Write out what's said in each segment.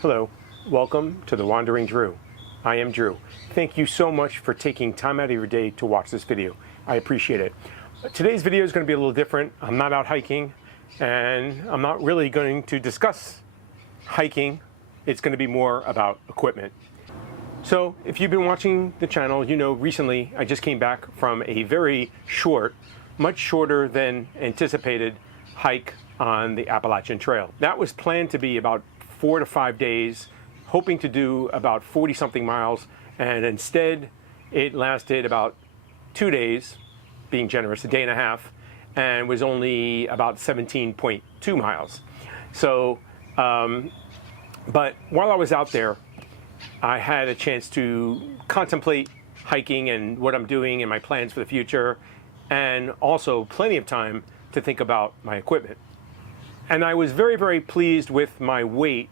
Hello, welcome to The Wandering Drew. I am Drew. Thank you so much for taking time out of your day to watch this video. I appreciate it. Today's video is going to be a little different. I'm not out hiking, and I'm not really going to discuss hiking. It's going to be more about equipment. So if you've been watching the channel, you know recently I just came back from a very short, much shorter than anticipated hike on the Appalachian Trail. That was planned to be about 4 to 5 days, hoping to do about 40-something miles, and instead it lasted about 2 days, being generous, a day and a half, and was only about 17.2 miles. So, but while I was out there, I had a chance to contemplate hiking and what I'm doing and my plans for the future, and also plenty of time to think about my equipment. And I was very, very pleased with my weight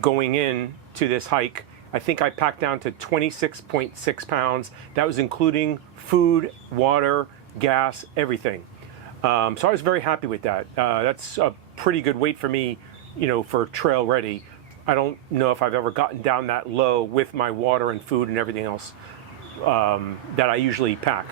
going in to this hike. I think I packed down to 26.6 pounds. That was including food, water, gas, everything. So I was very happy with that. That's a pretty good weight for me, you know, for trail ready. I don't know if I've ever gotten down that low with my water and food and everything else that I usually pack.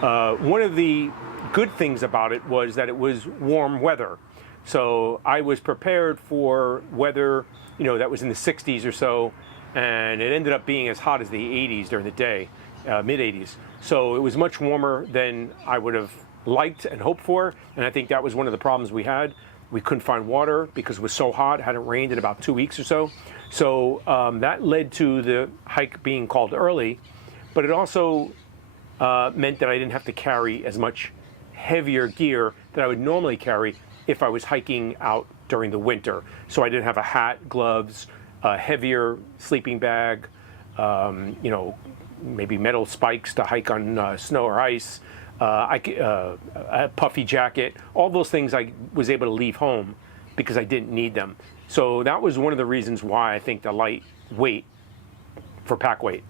One of the good things about it was that it was warm weather. So I was prepared for weather, you know, that was in the 60s or so, and it ended up being as hot as the 80s during the day, mid 80s. So it was much warmer than I would have liked and hoped for, and I think that was one of the problems we had. We couldn't find water because it was so hot. It hadn't rained in about 2 weeks or so. So that led to the hike being called early, but it also meant that I didn't have to carry as much heavier gear that I would normally carry if I was hiking out during the winter. So I didn't have a hat, gloves, a heavier sleeping bag, you know, maybe metal spikes to hike on snow or ice, a puffy jacket. All those things I was able to leave home because I didn't need them. So that was one of the reasons why I think the light weight for pack weight.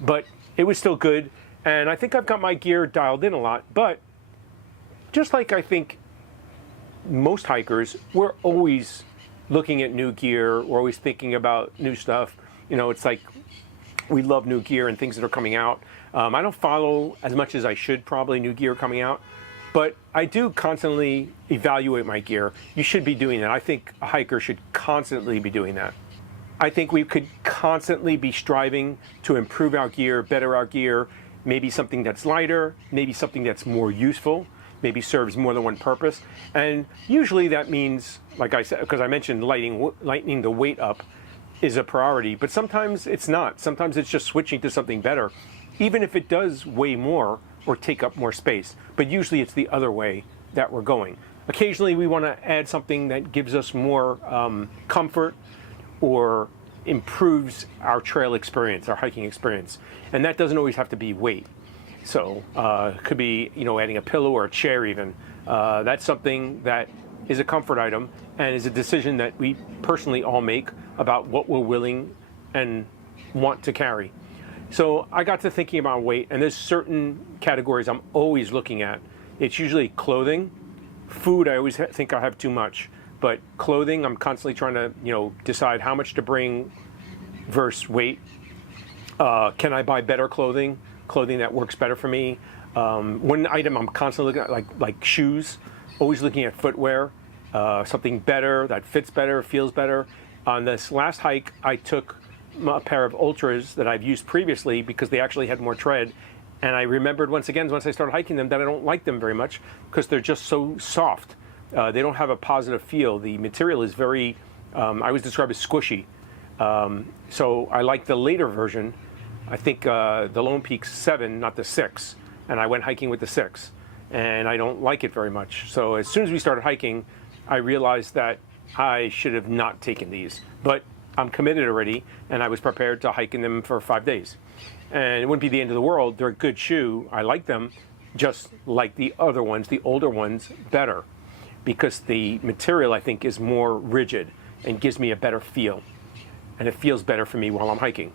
But it was still good, and I think I've got my gear dialed in a lot. But just like I think most hikers, we're always looking at new gear. We're always thinking about new stuff. You know, it's like we love new gear and things that are coming out. I don't follow as much as I should, probably, new gear coming out, but I do constantly evaluate my gear. You should be doing that. I think a hiker should constantly be doing that. I think we could constantly be striving to improve our gear, better our gear, maybe something that's lighter, maybe something that's more useful, maybe serves more than one purpose. And usually that means, like I said, because I mentioned lightening the weight up is a priority, but sometimes it's not. Sometimes it's just switching to something better, even if it does weigh more or take up more space. But usually it's the other way that we're going. Occasionally we want to add something that gives us more comfort or improves our trail experience, our hiking experience. And that doesn't always have to be weight. So it could be, you know, adding a pillow or a chair even. That's something that is a comfort item and is a decision that we personally all make about what we're willing and want to carry. So I got to thinking about weight, and there's certain categories I'm always looking at. It's usually clothing. Food, I always think I have too much, but clothing, I'm constantly trying to, you know, decide how much to bring versus weight. Can I buy better clothing that works better for me? One item I'm constantly looking at, like shoes, always looking at footwear, something better that fits better, feels better. On this last hike, I took a pair of Ultras that I've used previously because they actually had more tread, and I remembered once again once I started hiking them that I don't like them very much because they're just so soft. They don't have a positive feel. The material is very, I always describe as squishy. So I like the later version. I think the Lone Peak 7, not the 6, and I went hiking with the 6, and I don't like it very much. So as soon as we started hiking, I realized that I should have not taken these, but I'm committed already, and I was prepared to hike in them for 5 days. And it wouldn't be the end of the world. They're a good shoe. I like them, just like the other ones, the older ones, better, because the material, I think, is more rigid and gives me a better feel, and it feels better for me while I'm hiking.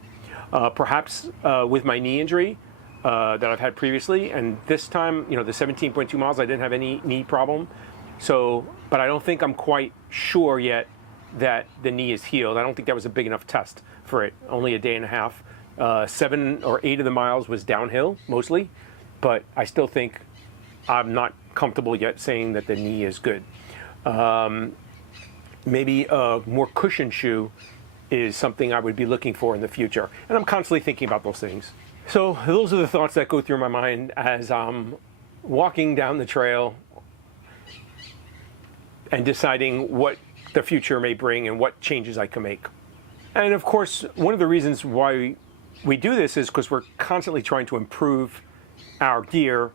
Perhaps with my knee injury that I've had previously, and this time, you know, the 17.2 miles, I didn't have any knee problem. So, but I don't think I'm quite sure yet that the knee is healed. I don't think that was a big enough test for it. Only a day and a half. 7 or 8 of the miles was downhill mostly, but I still think I'm not comfortable yet saying that the knee is good. Maybe a more cushioned shoe is something I would be looking for in the future. And I'm constantly thinking about those things. So those are the thoughts that go through my mind as I'm walking down the trail and deciding what the future may bring and what changes I can make. And of course, one of the reasons why we do this is because we're constantly trying to improve our gear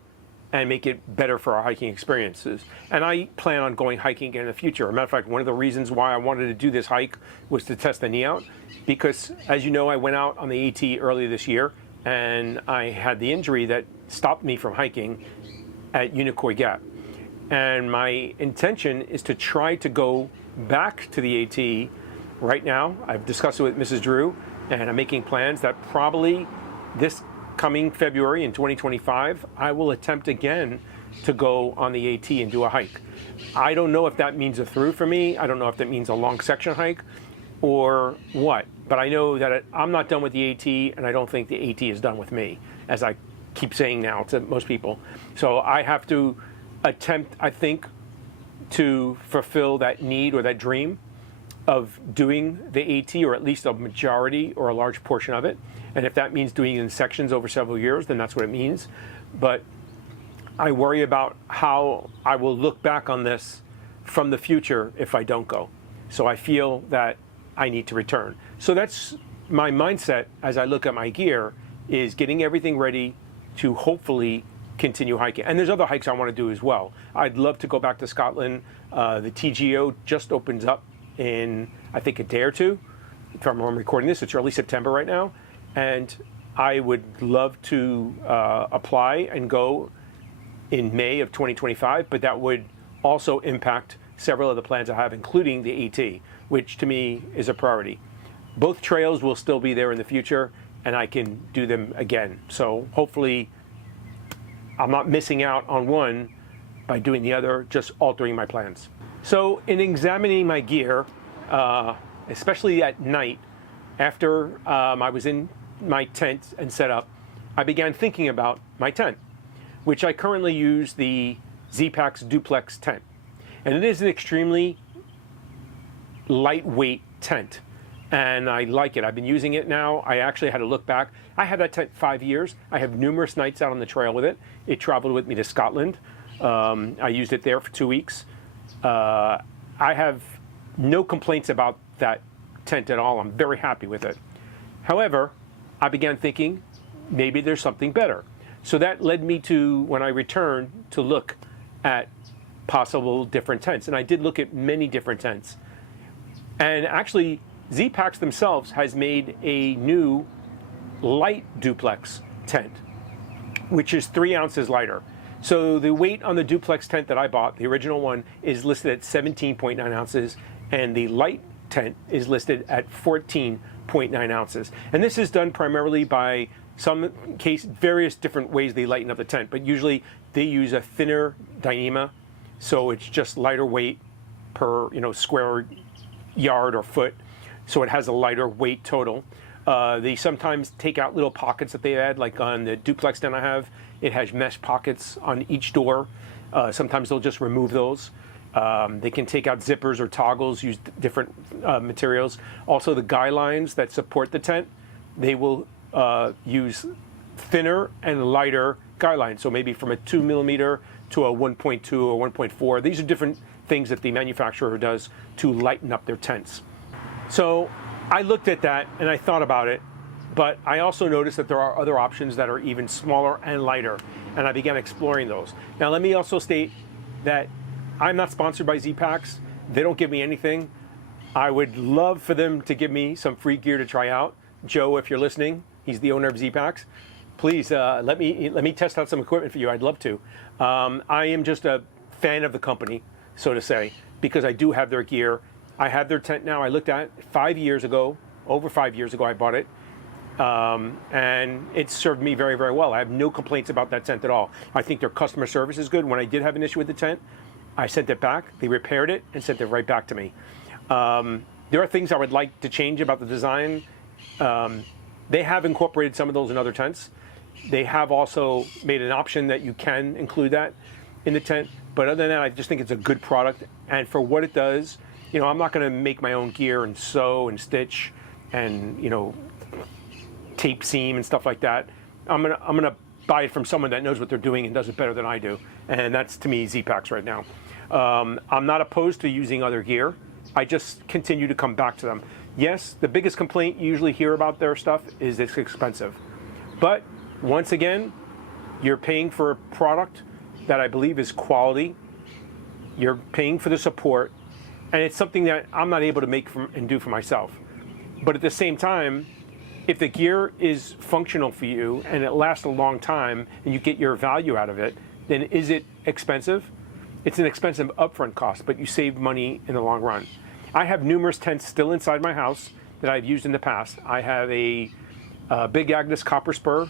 and make it better for our hiking experiences. And I plan on going hiking again in the future. As a matter of fact, one of the reasons why I wanted to do this hike was to test the knee out, because as you know, I went out on the AT earlier this year and I had the injury that stopped me from hiking at Unicoi Gap. And my intention is to try to go back to the AT right now. I've discussed it with Mrs. Drew, and I'm making plans that probably this coming February in 2025, I will attempt again to go on the AT and do a hike. I don't know if that means a through for me. I don't know if that means a long section hike or what, but I know that I'm not done with the AT, and I don't think the AT is done with me, as I keep saying now to most people. So I have to attempt, I think, to fulfill that need or that dream of doing the AT, or at least a majority or a large portion of it. And if that means doing it in sections over several years, then that's what it means. But I worry about how I will look back on this from the future if I don't go. So I feel that I need to return. So that's my mindset as I look at my gear, is getting everything ready to hopefully continue hiking. And there's other hikes I want to do as well. I'd love to go back to Scotland. The TGO just opens up in, I think, a day or two. If I'm recording this, it's early September right now. And I would love to apply and go in May of 2025, but that would also impact several of the plans I have, including the AT, which to me is a priority. Both trails will still be there in the future, and I can do them again. So hopefully I'm not missing out on one by doing the other, just altering my plans. So in examining my gear, especially at night, after I was in my tent and set up, I began thinking about my tent, which I currently use the Z-Packs Duplex tent. And it is an extremely lightweight tent, and I like it. I've been using it now. I actually had to look back. I had that tent 5 years. I have numerous nights out on the trail with it. It traveled with me to Scotland. I used it there for 2 weeks. I have no complaints about that tent at all. I'm very happy with it. However, I began thinking maybe there's something better. So that led me to, when I returned, to look at possible different tents. And I did look at many different tents. And actually, Z-Packs themselves has made a new light duplex tent, which is 3 ounces lighter. So the weight on the duplex tent that I bought, the original one, is listed at 17.9 ounces, and the light tent is listed at 14.9 ounces. And this is done primarily by various different ways they lighten up the tent, but usually they use a thinner Dyneema, so it's just lighter weight per square yard or foot, so it has a lighter weight total. They sometimes take out little pockets that they add, like on the duplex tent I have, it has mesh pockets on each door. Sometimes they'll just remove those. They can take out zippers or toggles, use different materials. Also, the guy lines that support the tent, they will use thinner and lighter guy lines. So maybe from a 2 millimeter to a 1.2 or 1.4. These are different things that the manufacturer does to lighten up their tents. So I looked at that and I thought about it, but I also noticed that there are other options that are even smaller and lighter, and I began exploring those. Now, let me also state that I'm not sponsored by Z-Packs. They don't give me anything. I would love for them to give me some free gear to try out. Joe, if you're listening, he's the owner of Z-Packs. Please let me test out some equipment for you. I'd love to. I am just a fan of the company, so to say, because I do have their gear. I have their tent now. I looked at it 5 years ago, over 5 years ago I bought it, and it served me very, very well. I have no complaints about that tent at all. I think their customer service is good. When I did have an issue with the tent, I sent it back. They repaired it and sent it right back to me. There are things I would like to change about the design. They have incorporated some of those in other tents. They have also made an option that you can include that in the tent. But other than that, I just think it's a good product. And for what it does, you know, I'm not going to make my own gear and sew and stitch and, you know, tape seam and stuff like that. I'm gonna buy it from someone that knows what they're doing and does it better than I do. And that's, to me, Z-Packs right now. I'm not opposed to using other gear. I just continue to come back to them. Yes, the biggest complaint you usually hear about their stuff is it's expensive. But once again, you're paying for a product that I believe is quality. You're paying for the support, and it's something that I'm not able to make and do for myself. But at the same time, if the gear is functional for you and it lasts a long time and you get your value out of it, then is it expensive? It's an expensive upfront cost, but you save money in the long run. I have numerous tents still inside my house that I've used in the past. I have a Big Agnes Copper Spur,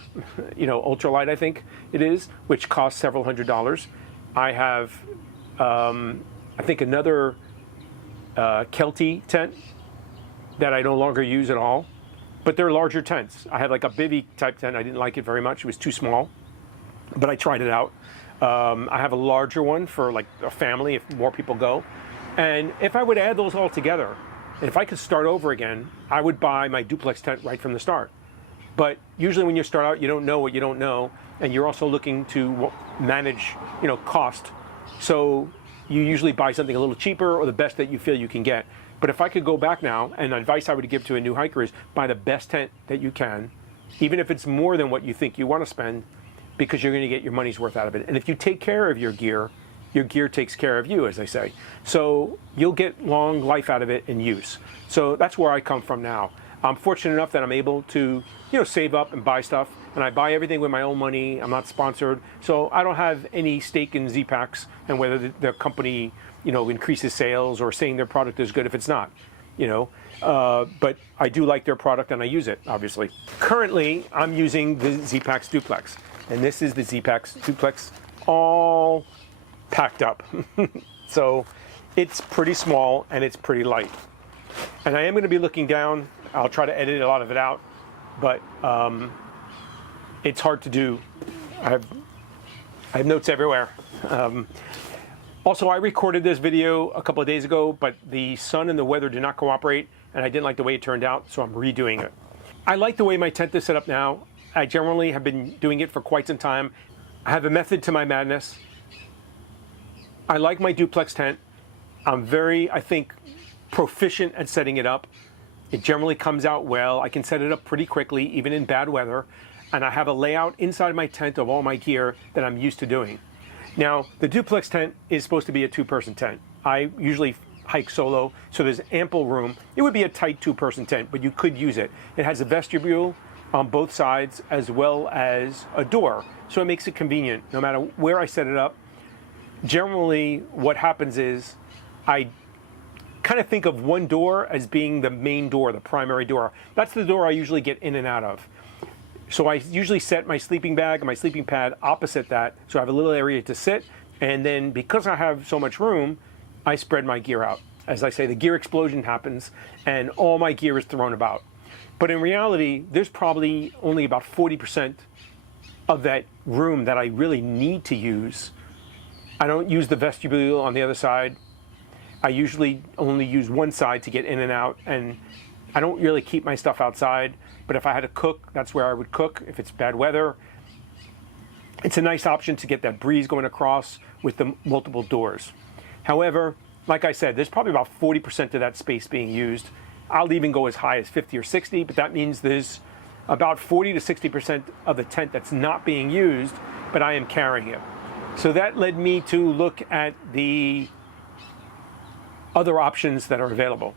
you know, ultralight I think it is, which costs several $100s. I have, I think, another Kelty tent that I no longer use at all, but they're larger tents. I had like a bivy type tent. I didn't like it very much. It was too small, but I tried it out. I have a larger one for like a family if more people go. And if I would add those all together, and if I could start over again, I would buy my duplex tent right from the start. But usually when you start out, you don't know what you don't know, and you're also looking to manage, you know, cost. So you usually buy something a little cheaper or the best that you feel you can get. But if I could go back now, and the advice I would give to a new hiker is buy the best tent that you can, even if it's more than what you think you want to spend, because you're going to get your money's worth out of it. And if you take care of your gear takes care of you, as I say. So you'll get long life out of it in use. So that's where I come from now. I'm fortunate enough that I'm able to, you know, save up and buy stuff, and I buy everything with my own money. I'm not sponsored, so I don't have any stake in Z-Packs and whether the company, you know, increases sales or saying their product is good if it's not, you know. But I do like their product and I use it, obviously. Currently, I'm using the Z-Packs Duplex, and this is the Z-Packs Duplex all packed up. So it's pretty small and it's pretty light. And I am going to be looking down. I'll try to edit a lot of it out, but it's hard to do. I have notes everywhere. Also, I recorded this video a couple of days ago, but the sun and the weather did not cooperate, and I didn't like the way it turned out, so I'm redoing it. I like the way my tent is set up now. I generally have been doing it for quite some time. I have a method to my madness. I like my duplex tent. I'm very, I think, proficient at setting it up. It generally comes out well. I can set it up pretty quickly, even in bad weather. And I have a layout inside my tent of all my gear that I'm used to doing. Now, the duplex tent is supposed to be a two-person tent. I usually hike solo, so there's ample room. It would be a tight two-person tent, but you could use it. It has a vestibule on both sides as well as a door, so it makes it convenient no matter where I set it up. Generally, what happens is I kind of think of one door as being the main door, the primary door. That's the door I usually get in and out of. So I usually set my sleeping bag and my sleeping pad opposite that, so I have a little area to sit, and then because I have so much room, I spread my gear out. As I say, the gear explosion happens, and all my gear is thrown about. But in reality, there's probably only about 40% of that room that I really need to use. I don't use the vestibule on the other side. I usually only use one side to get in and out, and I don't really keep my stuff outside. But if I had to cook, that's where I would cook if it's bad weather. It's a nice option to get that breeze going across with the multiple doors. However, like I said, there's probably about 40% of that space being used. I'll even go as high as 50 or 60, but that means there's about 40 to 60% of the tent that's not being used, but I am carrying it. So that led me to look at the other options that are available.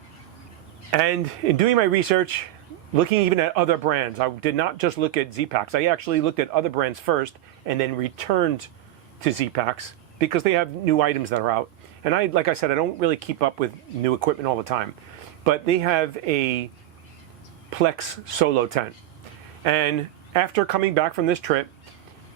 And in doing my research, looking even at other brands, I did not just look at Z-Packs. I actually looked at other brands first and then returned to Z-Packs because they have new items that are out. And like I said, I don't really keep up with new equipment all the time. But they have a Plex solo tent. And after coming back from this trip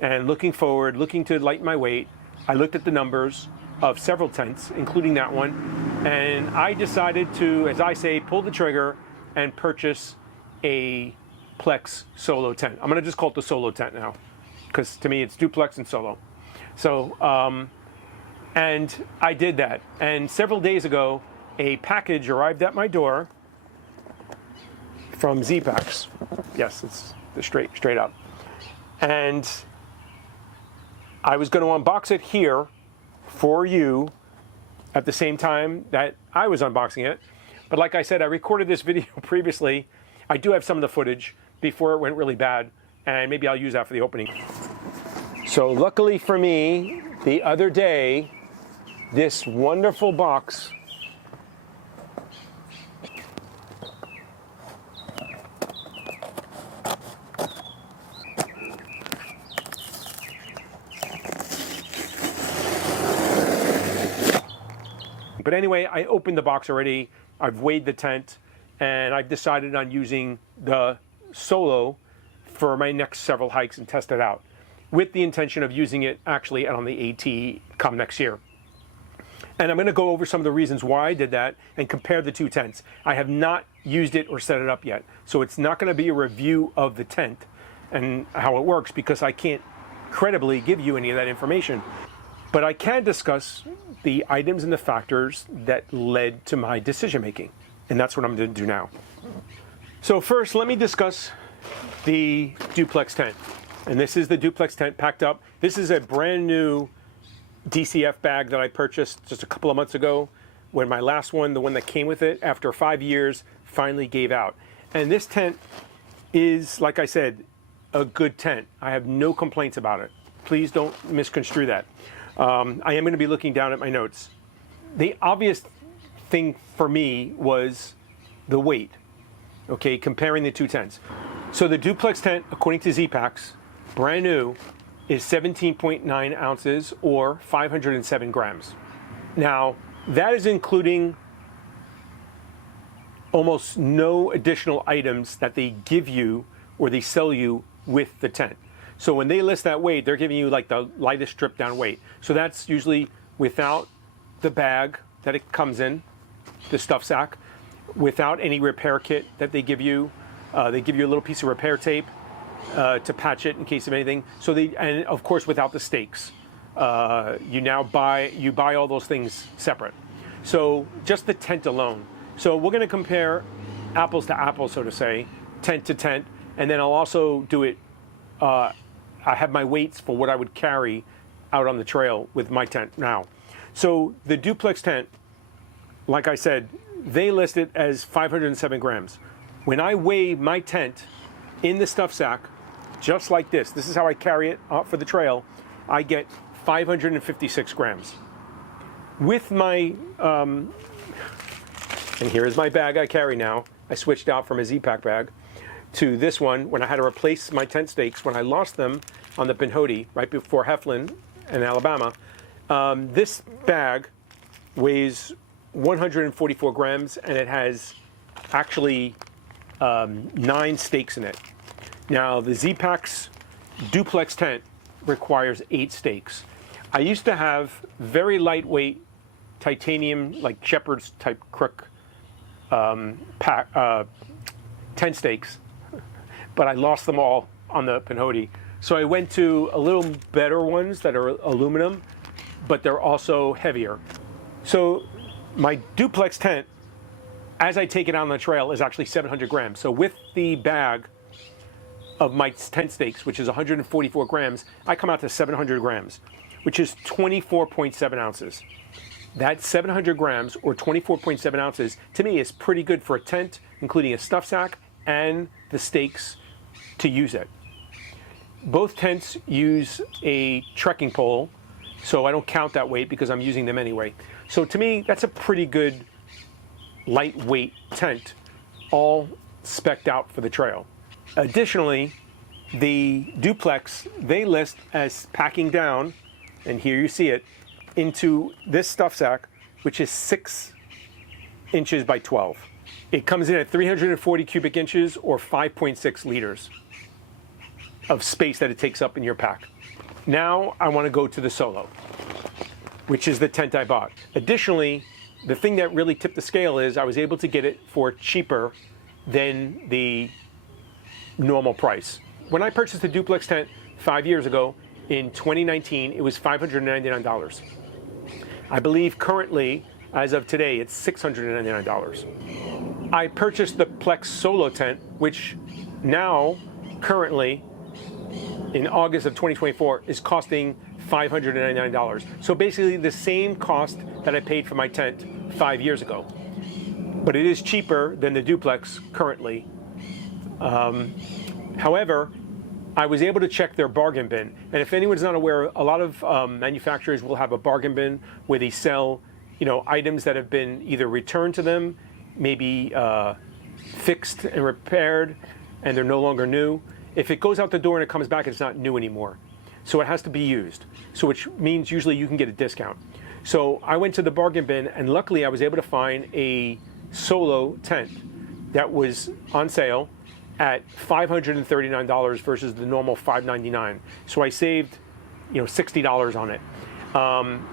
and looking forward, looking to lighten my weight, I looked at the numbers of several tents, including that one. And I decided to, as I say, pull the trigger and purchase a Plex solo tent. I'm gonna just call it the solo tent now, because to me it's duplex and solo. So, and I did that. And several days ago, a package arrived at my door from Z-Packs. Yes, it's the straight up. And I was going to unbox it here for you at the same time that I was unboxing it. But like I said, I recorded this video previously. I do have some of the footage before it went really bad, and maybe I'll use that for the opening. So luckily for me, the other day, this wonderful box But anyway, I opened the box already. I've weighed the tent, and I've decided on using the Solo for my next several hikes and test it out, with the intention of using it actually on the AT come next year. And I'm going to go over some of the reasons why I did that and compare the two tents. I have not used it or set it up yet, so it's not going to be a review of the tent and how it works, because I can't credibly give you any of that information. But I can discuss the items and the factors that led to my decision making, and that's what I'm going to do now. So first, let me discuss the duplex tent. And this is the duplex tent packed up. This is a brand new DCF bag that I purchased just a couple of months ago, when my last one, the one that came with it, after 5 years, finally gave out. And this tent is, like I said, a good tent. I have no complaints about it. Please don't misconstrue that. I am going to be looking down at my notes. The obvious thing for me was the weight, okay, comparing the two tents. So the duplex tent, according to Z-Packs, brand new, is 17.9 ounces or 507 grams. Now, that is including almost no additional items that they give you or they sell you with the tent. So when they list that weight, they're giving you like the lightest stripped down weight. So that's usually without the bag that it comes in, the stuff sack, without any repair kit that they give you. They give you a little piece of repair tape to patch it in case of anything. So and of course without the stakes. You buy all those things separate. So just the tent alone. So we're going to compare apples to apples, so to say, tent to tent, and then I'll also do it. I have my weights for what I would carry out on the trail with my tent now. So the duplex tent, like I said, they list it as 507 grams. When I weigh my tent in the stuff sack, just like this is how I carry it out for the trail, I get 556 grams. With my, and here is my bag I carry now. I switched out from a Z-Pack bag to this one when I had to replace my tent stakes when I lost them on the Pinhoti right before Heflin in Alabama. This bag weighs 144 grams, and it has actually 9 stakes in it. Now the Z-Packs duplex tent requires 8 stakes. I used to have very lightweight titanium, like Shepherd's type crook tent stakes, but I lost them all on the Pinhoti. So I went to a little better ones that are aluminum, but they're also heavier. So my duplex tent, as I take it out on the trail, is actually 700 grams. So with the bag of my tent stakes, which is 144 grams, I come out to 700 grams, which is 24.7 ounces. That 700 grams or 24.7 ounces to me is pretty good for a tent, including a stuff sack and the stakes to use it. Both tents use a trekking pole, so I don't count that weight because I'm using them anyway. So to me, that's a pretty good lightweight tent, all spec'd out for the trail. Additionally, the duplex, they list as packing down, and here you see it, into this stuff sack, which is 6 inches by 12. It comes in at 340 cubic inches or 5.6 liters of space that it takes up in your pack. Now I want to go to the Solo. which is the tent I bought. Additionally, the thing that really tipped the scale is I was able to get it for cheaper than the normal price. When I purchased the duplex tent 5 years ago, in 2019, it was $599. I believe currently, as of today, it's $699. I purchased the Plex Solo tent, which now, currently, in August of 2024, is costing $599. So basically the same cost that I paid for my tent 5 years ago. But it is cheaper than the duplex currently. However, I was able to check their bargain bin. And if anyone's not aware, a lot of manufacturers will have a bargain bin where they sell, items that have been either returned to them, maybe fixed and repaired, and they're no longer new. If it goes out the door and it comes back, it's not new anymore. So it has to be used. So which means usually you can get a discount. So I went to the bargain bin, and luckily I was able to find a Solo tent that was on sale at $539 versus the normal $599. So I saved, $60 on it.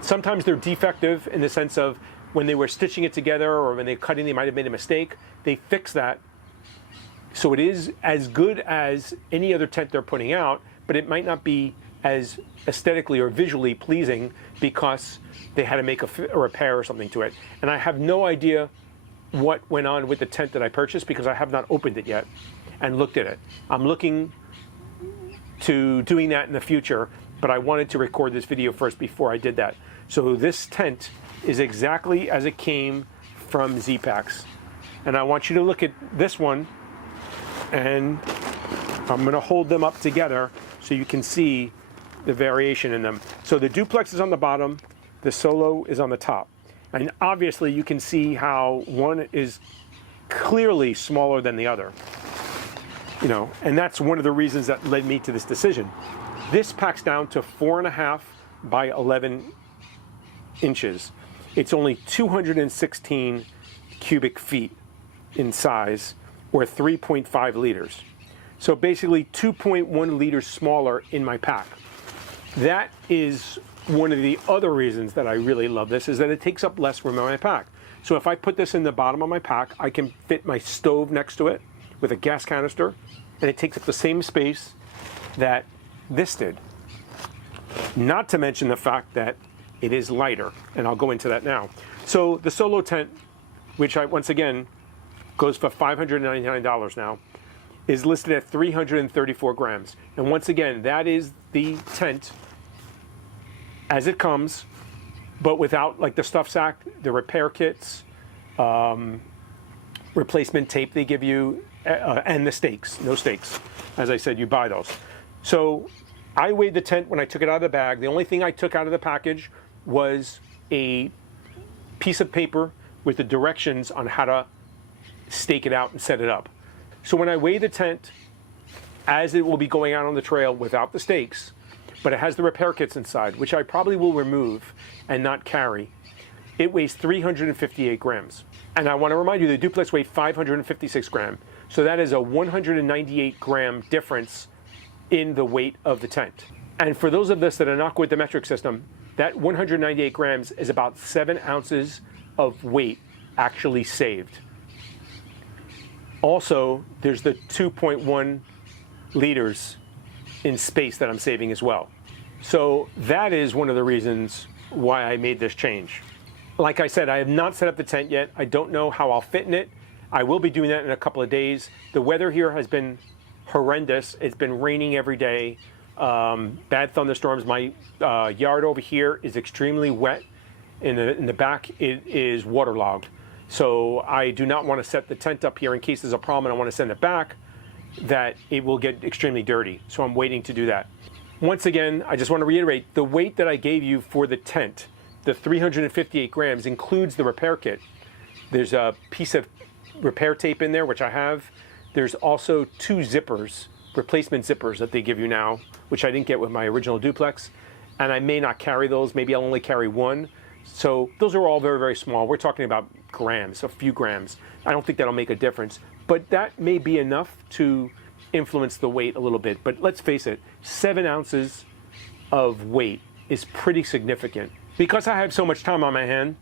Sometimes they're defective in the sense of when they were stitching it together or when they're cutting, they might have made a mistake. They fix that. So it is as good as any other tent they're putting out, but it might not be as aesthetically or visually pleasing because they had to make a repair or something to it. And I have no idea what went on with the tent that I purchased because I have not opened it yet and looked at it. I'm looking to doing that in the future, but I wanted to record this video first before I did that. So this tent is exactly as it came from Z-Packs. And I want you to look at this one, and I'm gonna hold them up together so you can see the variation in them. So the duplex is on the bottom, the Solo is on the top. And obviously you can see how one is clearly smaller than the other. And that's one of the reasons that led me to this decision. This packs down to 4.5 by 11 inches. It's only 216 cubic feet in size, or 3.5 liters. So basically 2.1 liters smaller in my pack. That is one of the other reasons that I really love this, is that it takes up less room in my pack. So if I put this in the bottom of my pack, I can fit my stove next to it with a gas canister, and it takes up the same space that this did. Not to mention the fact that it is lighter, and I'll go into that now. So the Solo tent, which once again goes for $599 now, is listed at 334 grams. And once again, that is the tent as it comes, but without like the stuff sack, the repair kits, replacement tape they give you, and the stakes, no stakes. As I said, you buy those. So I weighed the tent when I took it out of the bag. The only thing I took out of the package was a piece of paper with the directions on how to stake it out and set it up. So when I weigh the tent, as it will be going out on the trail without the stakes, but it has the repair kits inside, which I probably will remove and not carry, it weighs 358 grams. And I want to remind you, the duplex weighed 556 grams. So that is a 198 gram difference in the weight of the tent. And for those of us that are not good with the metric system, that 198 grams is about 7 ounces of weight actually saved. Also, there's the 2.1 liters in space that I'm saving as well. So that is one of the reasons why I made this change. Like I said, I have not set up the tent yet. I don't know how I'll fit in it. I will be doing that in a couple of days. The weather here has been horrendous. It's been raining every day. Bad thunderstorms. My yard over here is extremely wet. In the back, it is waterlogged. So I do not want to set the tent up here in case there's a problem and I want to send it back, that it will get extremely dirty. So I'm waiting to do that. Once again, I just want to reiterate, the weight that I gave you for the tent, the 358 grams, includes the repair kit. There's a piece of repair tape in there, which I have. There's also 2 zippers, replacement zippers that they give you now, which I didn't get with my original duplex. And I may not carry those. Maybe I'll only carry 1. So those are all very, very small. We're talking about grams, a few grams. I don't think that'll make a difference, but that may be enough to influence the weight a little bit. But let's face it, 7 ounces of weight is pretty significant. because I have so much time on my hand,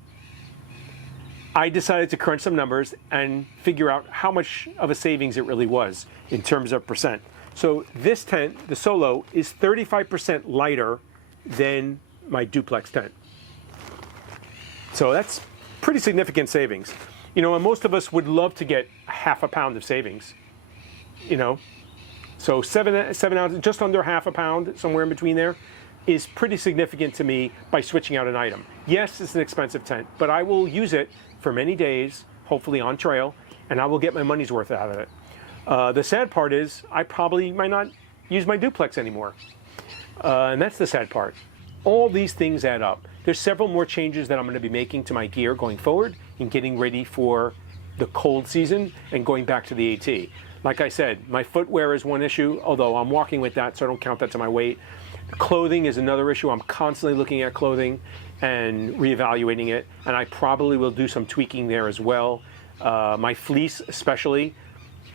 I decided to crunch some numbers and figure out how much of a savings it really was in terms of percent. So this tent, the Solo, is 35% lighter than my duplex tent. So that's pretty significant savings. You know, and most of us would love to get half a pound of savings, you know. So seven ounces, just under half a pound, somewhere in between there, is pretty significant to me by switching out an item. Yes, it's an expensive tent, but I will use it for many days, hopefully on trail, and I will get my money's worth out of it. The sad part is I probably might not use my duplex anymore. And that's the sad part. All these things add up. There's several more changes that I'm going to be making to my gear going forward in getting ready for the cold season and going back to the AT. Like I said, my footwear is one issue, although I'm walking with that, so I don't count that to my weight. Clothing is another issue. I'm constantly looking at clothing and reevaluating it, and I probably will do some tweaking there as well. My fleece especially.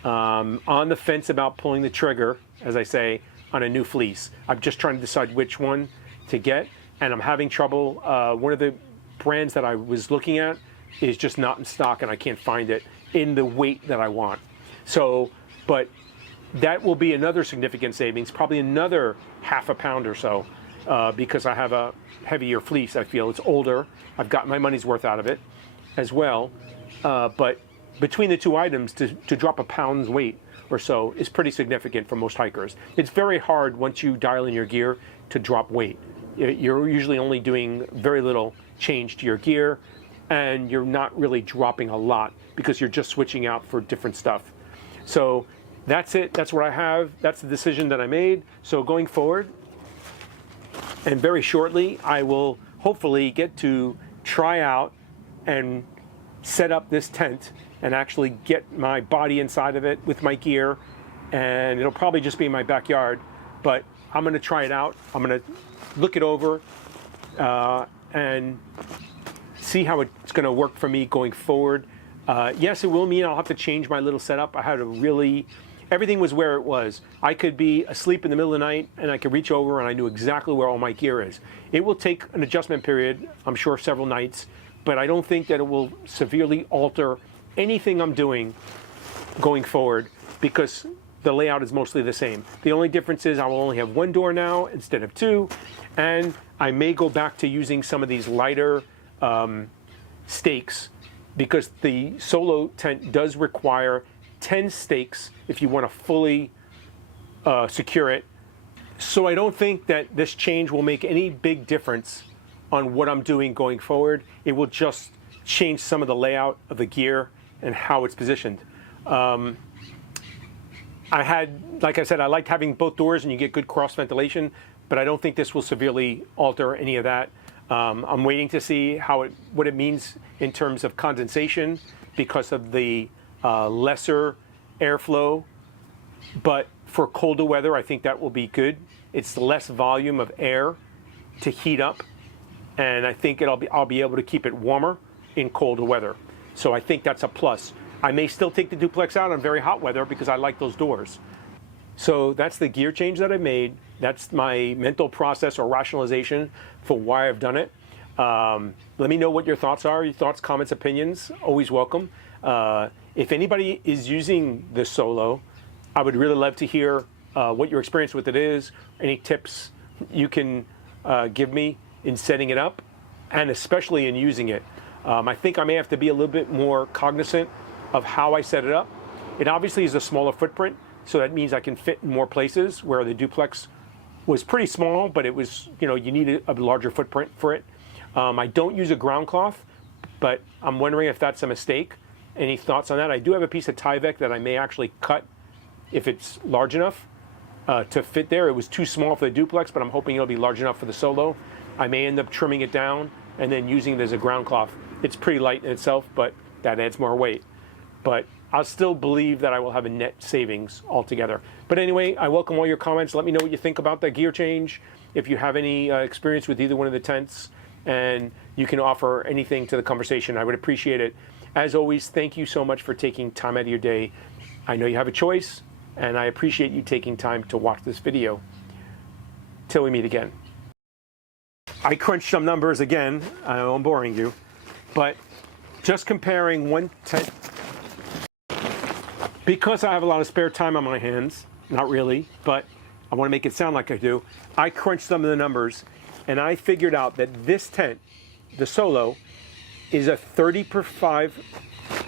On the fence about pulling the trigger, as I say, on a new fleece. I'm just trying to decide which one to get, and I'm having trouble. One of the brands that I was looking at is just not in stock, and I can't find it in the weight that I want. So, but that will be another significant savings, probably another half a pound or so, because I have a heavier fleece. I feel it's older. I've got my money's worth out of it as well. But between the two items, to drop a pound's weight or so is pretty significant for most hikers. It's very hard once you dial in your gear to drop weight. You're usually only doing very little change to your gear, and you're not really dropping a lot because you're just switching out for different stuff. So that's it. That's what I have. That's the decision that I made. So going forward, and very shortly, I will hopefully get to try out and set up this tent and actually get my body inside of it with my gear. And it'll probably just be in my backyard, but I'm going to try it out. I'm going to look it over and see how it's going to work for me going forward. Yes, it will mean I'll have to change my little setup. I had to really, everything was where it was. I could be asleep in the middle of the night and I could reach over and I knew exactly where all my gear is. It will take an adjustment period, I'm sure several nights, but I don't think that it will severely alter anything I'm doing going forward because the layout is mostly the same. The only difference is I will only have one door now instead of two, and I may go back to using some of these lighter stakes because the Solo tent does require 10 stakes if you want to fully secure it. So I don't think that this change will make any big difference on what I'm doing going forward. It will just change some of the layout of the gear and how it's positioned. Like I said, I liked having both doors and you get good cross ventilation, but I don't think this will severely alter any of that. I'm waiting to see what it means in terms of condensation because of the lesser airflow. But for colder weather, I think that will be good. It's less volume of air to heat up, and I think I'll be able to keep it warmer in colder weather. So I think that's a plus. I may still take the duplex out on very hot weather because I like those doors. So that's the gear change that I made. That's my mental process or rationalization for why I've done it. Let me know what your thoughts are. Your thoughts, comments, opinions, always welcome. If anybody is using the Solo, I would really love to hear what your experience with it is, any tips you can give me in setting it up, and especially in using it. I think I may have to be a little bit more cognizant of how I set it up. It obviously is a smaller footprint, so that means I can fit in more places where the duplex was pretty small, but it was, you need a larger footprint for it. I don't use a ground cloth, but I'm wondering if that's a mistake. Any thoughts on that? I do have a piece of Tyvek that I may actually cut if it's large enough to fit there. It was too small for the duplex, but I'm hoping it'll be large enough for the Solo. I may end up trimming it down and then using it as a ground cloth. It's pretty light in itself, but that adds more weight. But I'll still believe that I will have a net savings altogether. But anyway, I welcome all your comments. Let me know what you think about the gear change. If you have any experience with either one of the tents, and you can offer anything to the conversation, I would appreciate it. As always, thank you so much for taking time out of your day. I know you have a choice, and I appreciate you taking time to watch this video. Till we meet again. I crunched some numbers again. I know I'm boring you, but just comparing one tent, because I have a lot of spare time on my hands, not really, but I want to make it sound like I do. I crunched some of the numbers and I figured out that this tent, the Solo, is a 30 per 5